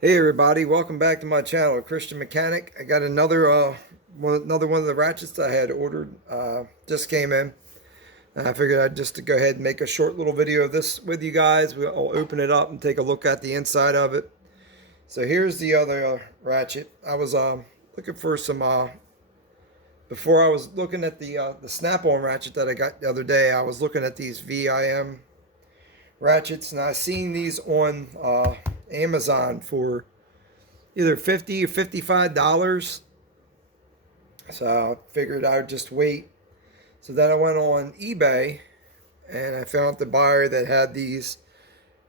Hey everybody, welcome back to my channel, Christian Mechanic. I got another one of the ratchets I had ordered, just came in. And I figured I'd just go ahead and make a short little video of this with you guys. I'll open it up and take a look at the inside of it. So here's the other ratchet. I was looking for some, before I was looking at the snap-on ratchet that I got the other day, I was looking at these VIM ratchets, and I seen these on Amazon for either $50 or $55. So I figured I would just wait. So then I went on eBay and I found the buyer that had these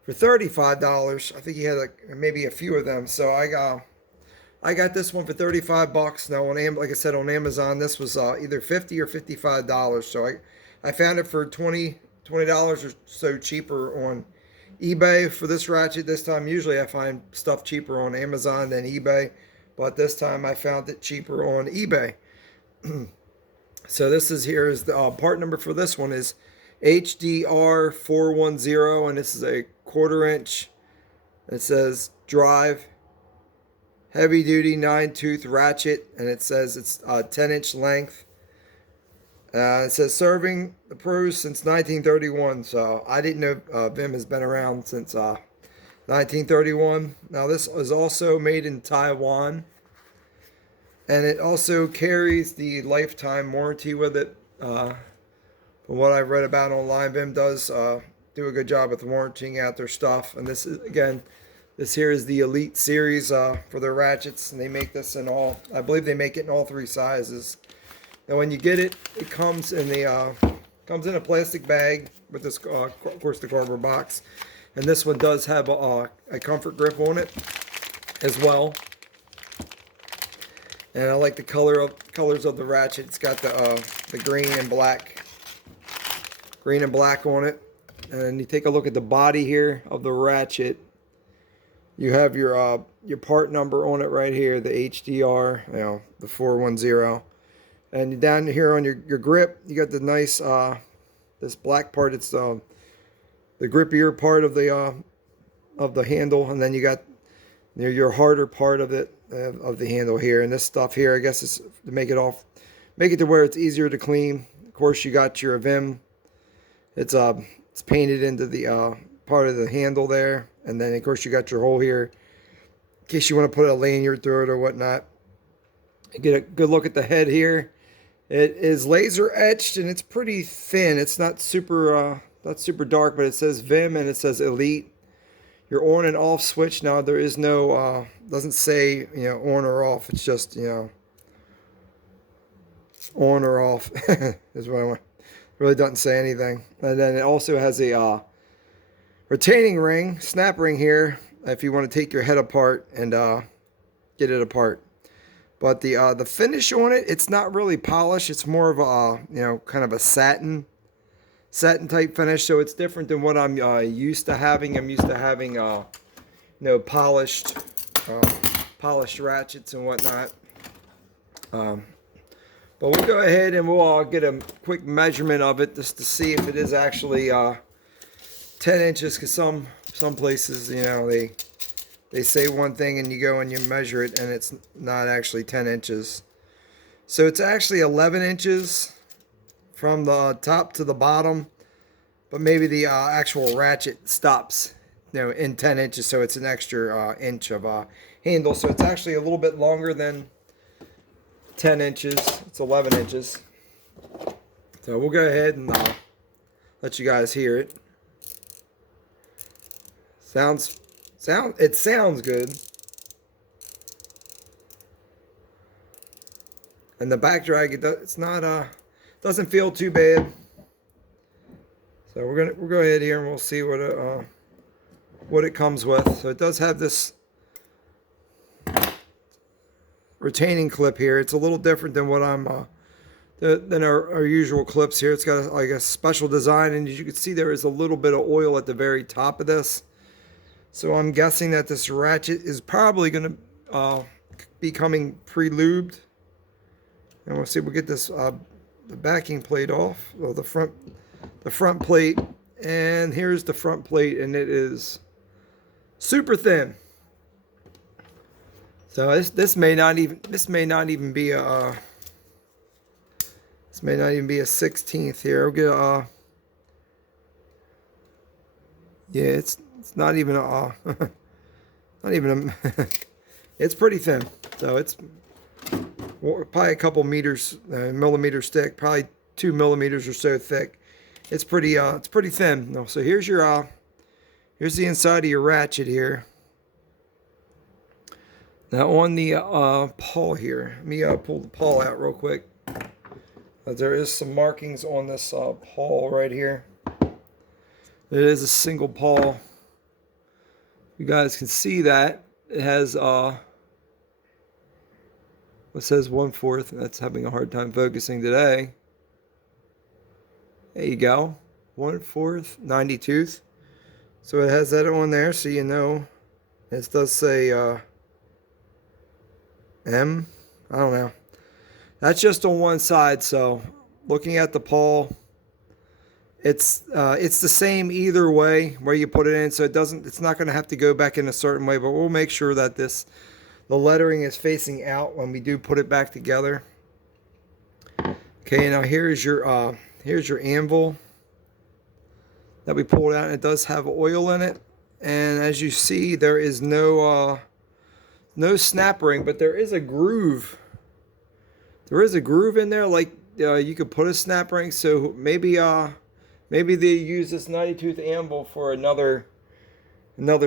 for $35. I think he had maybe a few of them. So I got this one for 35 bucks. Now like I said, on Amazon, this was either $50 or $55. So I found it for $20 or so cheaper on eBay for this ratchet this time. Usually I find stuff cheaper on Amazon than eBay, but this time I found it cheaper on eBay. So here is the part number for this one is HDR410, and this is a 1/4 inch. It says drive heavy duty 9-tooth ratchet, and it says it's 10-inch length. It says serving the pros since 1931. So I didn't know VIM has been around since 1931. Now this is also made in Taiwan, and it also carries the lifetime warranty with it. From what I've read about online, VIM does do a good job with warranting out their stuff. And this here is the Elite series for their ratchets, and they make this in all. I believe they make it in all 3 sizes. Now, when you get it, it comes in a plastic bag with this, of course, the cardboard box. And this one does have a comfort grip on it as well. And I like the colors of the ratchet. It's got the green and black on it. And you take a look at the body here of the ratchet. You have your part number on it right here, the HDR, the 410. And down here on your grip, you got the nice this black part. It's the grippier part of the handle, and then you got your harder part of it of the handle here. And this stuff here, I guess, is to make it to where it's easier to clean. Of course, you got your VIM. It's painted into the part of the handle there, and then of course you got your hole here in case you want to put a lanyard through it or whatnot. You get a good look at the head here. It is laser etched and it's pretty thin. It's not super dark, but it says VIM and it says Elite. Your on and off switch. Now there is no doesn't say on or off. It's just on or off is what I want. Really doesn't say anything. And then it also has a retaining ring, snap ring here, if you want to take your head apart and get it apart. But the finish on it, it's not really polished. It's more of a kind of a satin type finish. So it's different than what I'm used to having. I'm used to having polished ratchets and whatnot. But we'll go ahead and we'll get a quick measurement of it just to see if it is actually 10 inches. Because some places they say one thing and you go and you measure it and it's not actually 10 inches. So it's actually 11 inches from the top to the bottom, but maybe the actual ratchet stops in 10 inches, so it's an extra inch of handle. So it's actually a little bit longer than 10 inches. It's 11 inches. So we'll go ahead and let you guys hear it. It sounds good. And the back drag, it's not doesn't feel too bad. So we'll go ahead here and we'll see what it comes with. So it does have this retaining clip here. It's a little different than what than our usual clips here. It's got like a special design, and as you can see, there is a little bit of oil at the very top of this. So I'm guessing that this ratchet is probably going to be coming pre-lubed. And we'll see. We'll get this the backing plate off, or the front plate, and here's the front plate, and it is super thin. So this may not even be a this may not even be a 16th here. We'll get a yeah, it's not even a not even a it's pretty thin. So it's probably a couple meters, millimeters thick, probably 2 millimeters or so thick. It's pretty thin. No, so here's your here's the inside of your ratchet here. Now on the pawl here, let me pull the pawl out real quick. There is some markings on this pawl right here. It is a single pawl. You guys can see that it has it says 1/4. That's having a hard time focusing today. There you go, 1/4 92th. So it has that on there, so you know. It does say M. I don't know. That's just on one side. So looking at the pawl, it's the same either way where you put it in. So it's not going to have to go back in a certain way. But we'll make sure that the lettering is facing out when we do put it back together. Okay, now here's your anvil that we pulled out. It does have oil in it, and as you see, there is no snap ring, but there is a groove. There is a groove in there, like you could put a snap ring. So maybe they use this 90-tooth anvil for another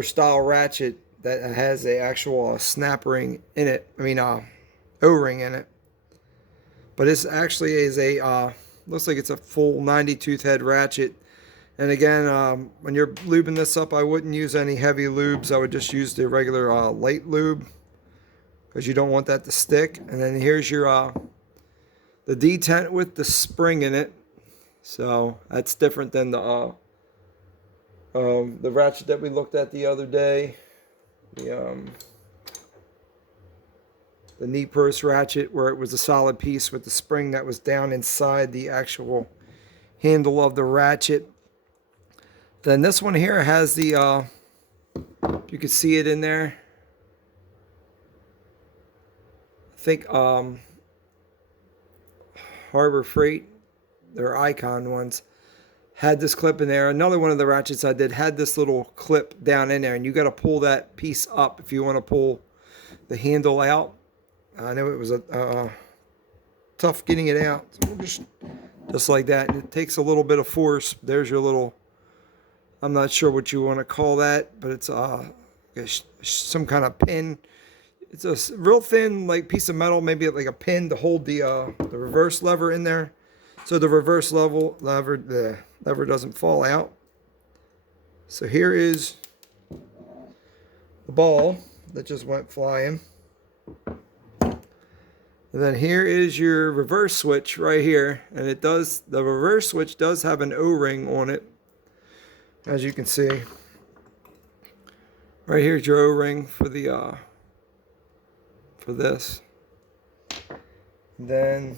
style ratchet that has a actual snap ring in it. I mean, O-ring in it. But this actually is a looks like it's a full 90-tooth head ratchet. And again, when you're lubing this up, I wouldn't use any heavy lubes. I would just use the regular light lube, because you don't want that to stick. And then here's your the detent with the spring in it. So that's different than the ratchet that we looked at the other day. The knee purse ratchet, where it was a solid piece with the spring that was down inside the actual handle of the ratchet. Then this one here has the you can see it in there. I think Harbor Freight, their Icon ones, had this clip in there. Another one of the ratchets I did had this little clip down in there, and you got to pull that piece up if you want to pull the handle out. I know it was tough getting it out. So just like that. And it takes a little bit of force. There's your little, I'm not sure what you want to call that, but it's some kind of pin. It's a real thin like piece of metal, maybe like a pin to hold the reverse lever in there, so the reverse lever doesn't fall out. So here is the ball that just went flying. And then here is your reverse switch right here, and the reverse switch does have an O-ring on it, as you can see. Right here's your O-ring for the for this. Then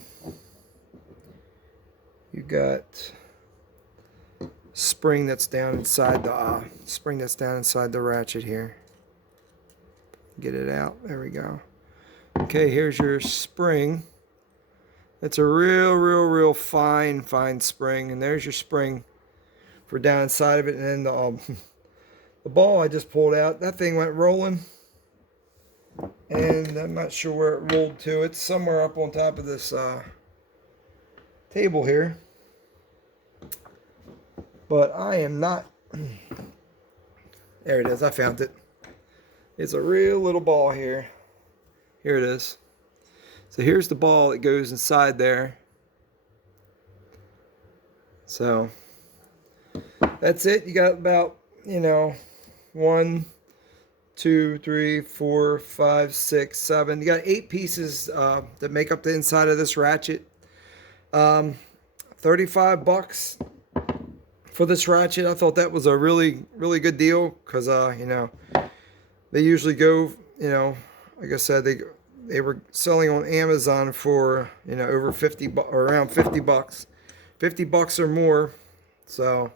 you got spring that's down inside the ratchet here. Get it out. There we go. Okay, here's your spring. It's a real fine spring, and there's your spring for down inside of it. And then the ball I just pulled out, that thing went rolling, and I'm not sure where it rolled to. It's somewhere up on top of this table here, but I am not. There it is. I found it. It's a real little ball here. Here it is. So here's the ball that goes inside there. So that's it. You got about, 1, 2, 3, 4, 5, 6, 7. You got 8 pieces that make up the inside of this ratchet. $35 for this ratchet. I thought that was a really good deal, because they usually go, like I said, they were selling on Amazon for over 50 or around $50, $50 or more. So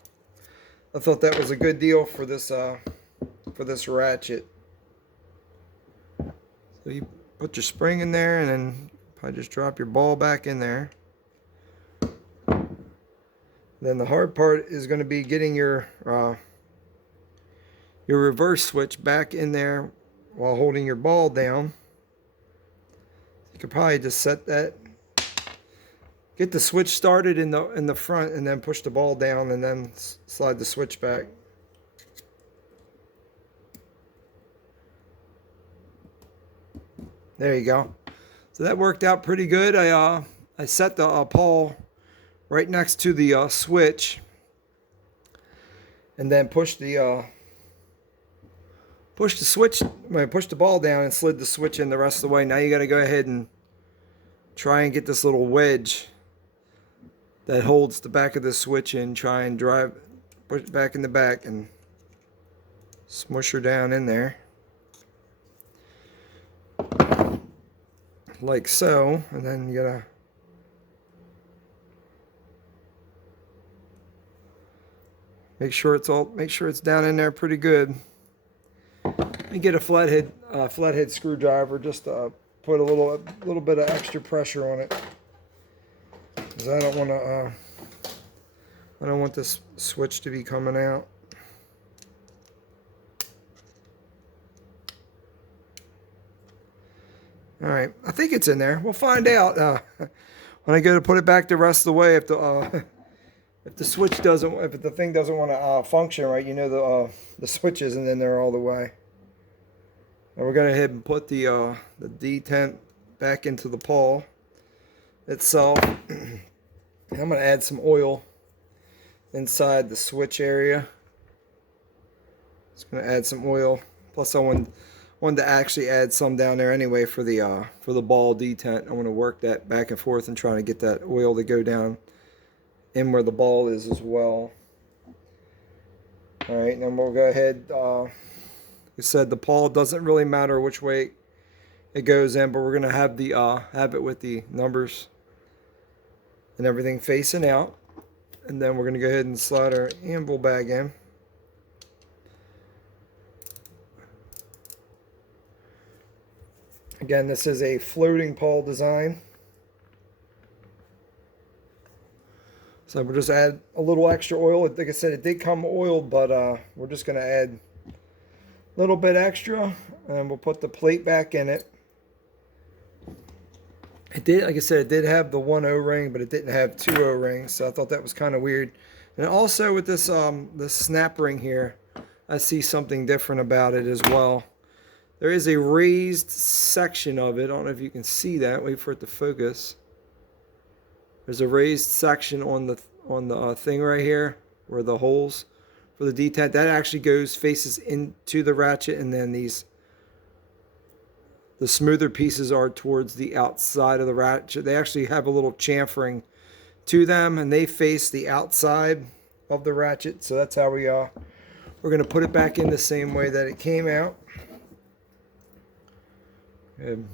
I thought that was a good deal for this ratchet. So you put your spring in there, and then probably just drop your ball back in there. Then the hard part is going to be getting your reverse switch back in there while holding your ball down. You could probably just set that, get the switch started in the front, and then push the ball down, and then slide the switch back. There you go. So that worked out pretty good. I set the pawl right next to the switch, and then pushed the switch, pushed the ball down and slid the switch in the rest of the way. Now you got to go ahead and try and get this little wedge that holds the back of the switch in. Try and push it back in the back and smush her down in there. Like so, and then you gotta make sure it's down in there pretty good. And get a flathead screwdriver just to put a little bit of extra pressure on it, because I don't want this switch to be coming out. All right, I think it's in there. We'll find out when I go to put it back the rest of the way. If the thing doesn't want to function right, you know the switch isn't in there all the way. And we're going to go ahead and put the detent back into the pawl itself. And I'm going to add some oil inside the switch area. Just going to add some oil. Plus, I wanted to actually add some down there anyway for the ball detent. I want to work that back and forth and try to get that oil to go down in where the ball is as well. All right, then we'll go ahead. Like I said, the pawl doesn't really matter which way it goes in, but we're gonna have it with the numbers and everything facing out, and then we're gonna go ahead and slide our anvil bag in. Again, this is a floating pawl design. So we'll just add a little extra oil. Like I said, it did come oiled, but we're just going to add a little bit extra, and we'll put the plate back in it. It did, like I said, it did have the one O-ring, but it didn't have two O-rings, so I thought that was kind of weird. And also with this snap ring here, I see something different about it as well. There is a raised section of it. I don't know if you can see that. Wait for it to focus. There's a raised section on the thing right here where the holes for the detent, that actually faces into the ratchet, and then the smoother pieces are towards the outside of the ratchet. They actually have a little chamfering to them, and they face the outside of the ratchet. So that's how we're going to put it back in the same way that it came out. Good.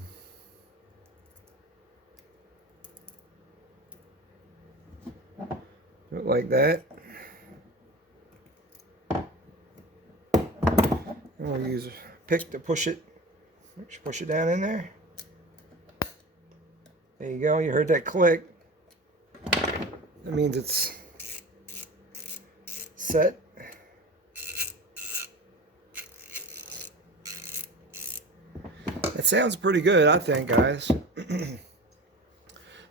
Do it like that. And we'll use a pick to push it down in there. There you go. You heard that click. That means it's set. It sounds pretty good, I think, guys.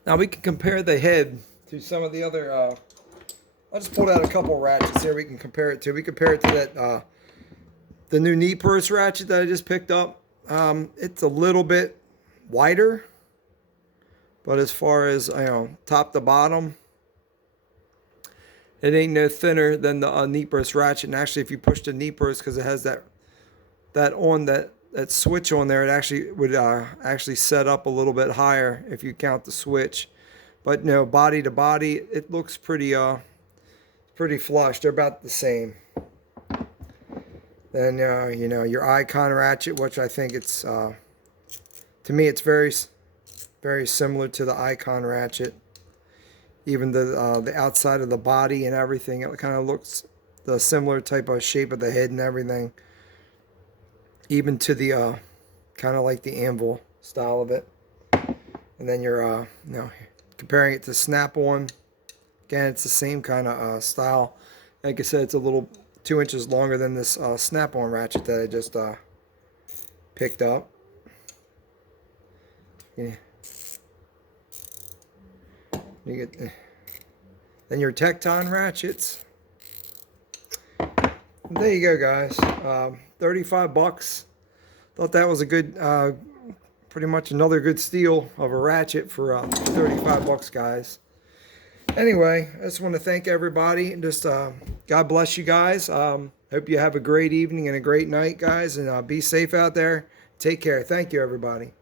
Now we can compare the head to some of the other. I just pulled out a couple ratchets here we can compare it to. We compare it to that the new knee purse ratchet that I just picked up. It's a little bit wider, but as far as top to bottom, it ain't no thinner than the knee purse ratchet. And actually, if you push the knee purse, because it has that switch on there, it actually would actually set up a little bit higher if you count the switch. But body to body, it looks pretty flush. They're about the same. Then your icon ratchet, which I think it's to me it's very similar to the icon ratchet. Even the outside of the body and everything, it kind of looks the similar type of shape of the head and everything. Even to the kind of like the anvil style of it. And then you're comparing it to Snap-on. Again, it's the same kind of style. Like I said, it's a little 2 inches longer than this Snap-on ratchet that I just picked up. Yeah. You get then your Teardown ratchets. And there you go, guys. 35 bucks. Thought that was a good, pretty much another good steal of a ratchet for 35 bucks, guys. Anyway, I just want to thank everybody and just God bless you guys. Hope you have a great evening and a great night, guys, and be safe out there. Take care. Thank you, everybody.